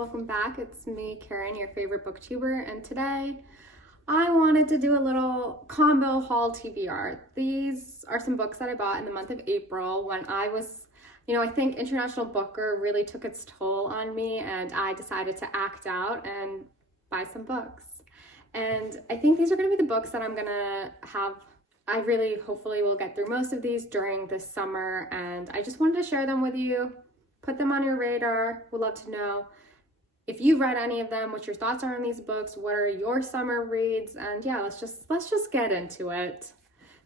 welcome back. It's me, Karen, your favorite booktuber, and today I wanted to do a little combo haul TBR. These are some books that I bought in the month of April when I was, I think International Booker really took its toll on me and I decided to act out and buy some books. And I think these are going to be the books that I'm going to have. I really hopefully will get through most of these during this summer, and I just wanted to share them with you, put them on your radar. Would love to know if you've read any of them, what your thoughts are on these books, what are your summer reads, and yeah, let's just get into it.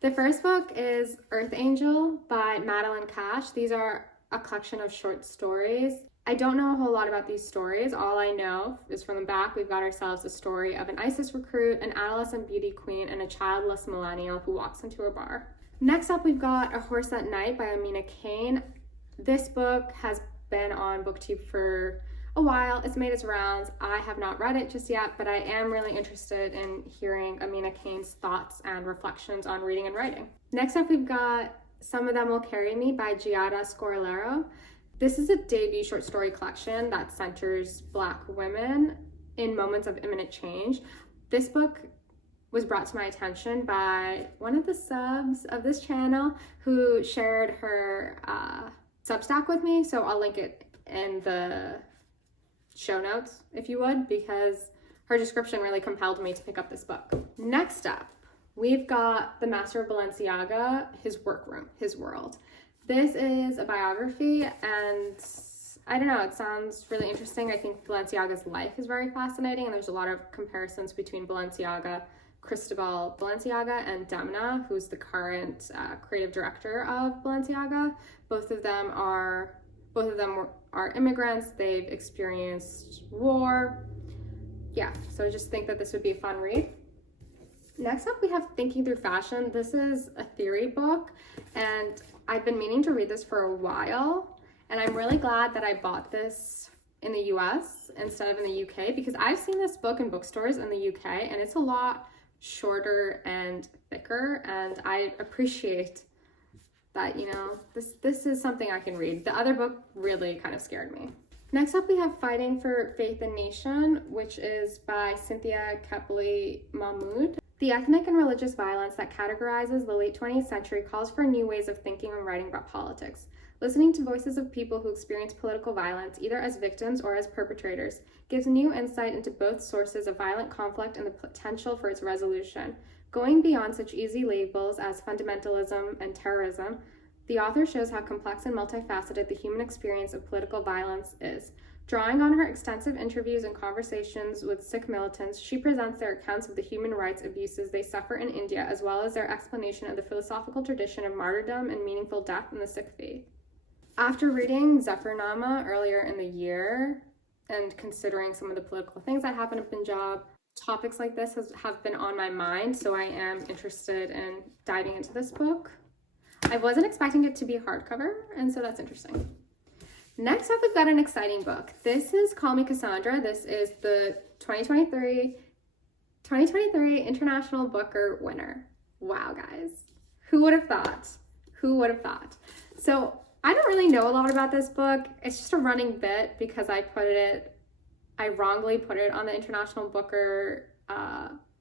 The first book is Earth Angel by Madeline. These are a collection of short stories. I don't know a whole lot about these stories. All I know is from the back, we've got ourselves a story of an ISIS recruit, an adolescent beauty queen, and a childless millennial who walks into a bar. Next up, we've got A Horse at Night by Amina. Cain. This book has been on BookTube for a while. It's made its rounds. I have not read it just yet, but I am really interested in hearing Amina Cain's thoughts and reflections on reading and writing. Next up, we've got Some of Them Will Carry Me by Giada. Scodellaro. This is a debut short story collection that centers Black women in moments of imminent change. This book was brought to my attention by one of the subs of this channel who shared her Substack with me, so I'll link it in the show notes if you would, because her description really compelled me to pick up this book. Next up, we've got The Master of Balenciaga, His Workroom, His World. This is a biography, and I don't know, it sounds really interesting. I think Balenciaga's life is very fascinating, and there's a lot of comparisons between Cristobal Balenciaga, and Demna, who's the current creative director of Balenciaga. Both of them are immigrants. They've experienced war. Yeah, so I just think that this would be a fun read. Next up, we have Thinking Through Fashion. This is a theory book, and I've been meaning to read this for a while, and I'm really glad that I bought this in the US instead of in the UK, because I've seen this book in bookstores in the UK, and it's a lot shorter and thicker, and I appreciate that, this is something I can read. The other book really kind of scared me. Next up, we have Fighting for Faith and Nation, which is by Cynthia, Keppley, Mahmood. The ethnic and religious violence that categorizes the late 20th century calls for new ways of thinking when writing about politics. Listening to voices of people who experience political violence, either as victims or as perpetrators, gives new insight into both sources of violent conflict and the potential for its resolution. Going beyond such easy labels as fundamentalism and terrorism, the author shows how complex and multifaceted the human experience of political violence is. Drawing on her extensive interviews and conversations with Sikh militants, she presents their accounts of the human rights abuses they suffer in India, as well as their explanation of the philosophical tradition of martyrdom and meaningful death in the Sikh faith. After reading Zafarnama earlier in the year and considering some of the political things that happened in Punjab, topics like this have been on my mind, so I am interested in diving into this book. I wasn't expecting it to be a hardcover, and so that's interesting. Next up, we've got an exciting book. This is Call Me Cassandra. This is the 2023 International Booker winner. Wow, guys. Who would have thought? Who would have thought? So I don't really know a lot about this book. It's just a running bit because I wrongly put it on the International Booker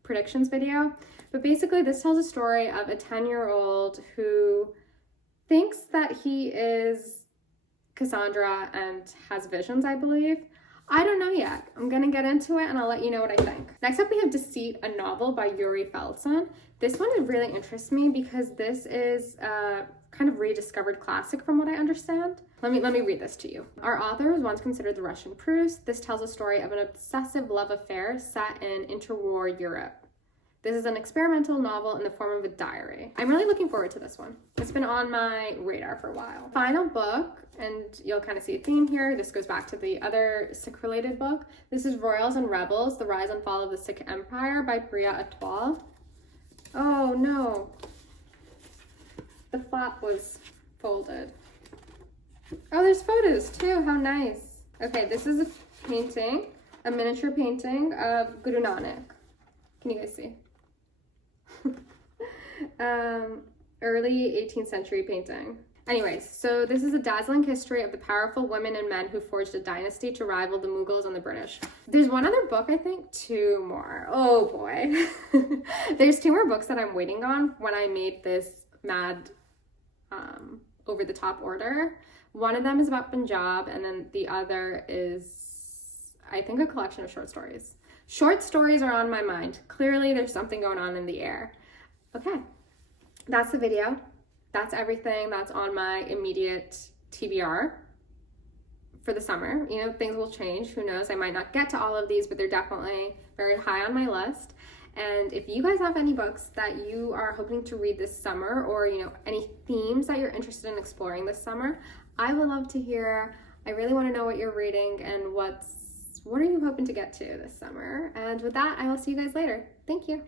predictions video. But basically, this tells a story of a 10-year-old who thinks that he is Cassandra and has visions, I believe. I don't know yet. I'm gonna get into it and I'll let you know what I think. Next up, we have Deceit, a novel by Yuri Felsen. This one really interests me because this is a kind of rediscovered classic from what I understand. Let me read this to you. Our author was once considered the Russian Proust. This tells a story of an obsessive love affair set in interwar Europe. This is an experimental novel in the form of a diary. I'm really looking forward to this one. It's been on my radar for a while. Final book, and you'll kind of see a theme here. This goes back to the other Sikh-related book. This is Royals and Rebels, The Rise and Fall of the Sikh Empire by Priya Atwal. Oh no. The flap was folded. Oh, there's photos too, how nice. Okay, this is a painting, a miniature painting of Guru Nanak. Can you guys see? Early 18th century painting. Anyways, so this is a dazzling history of the powerful women and men who forged a dynasty to rival the Mughals and the British. There's one other book, I think, two more. Oh boy. There's two more books that I'm waiting on when I made this mad over-the-top order. One of them is about Punjab, and then the other is, I think, a collection of short stories. Short stories are on my mind. Clearly, there's something going on in the air. Okay, that's the video. That's everything that's on my immediate TBR for the summer. You know, things will change. Who knows? I might not get to all of these, but they're definitely very high on my list. And if you guys have any books that you are hoping to read this summer, or, you know, any themes that you're interested in exploring this summer, I would love to hear. I really want to know what you're reading and what are you hoping to get to this summer. And with that, I will see you guys later. Thank you.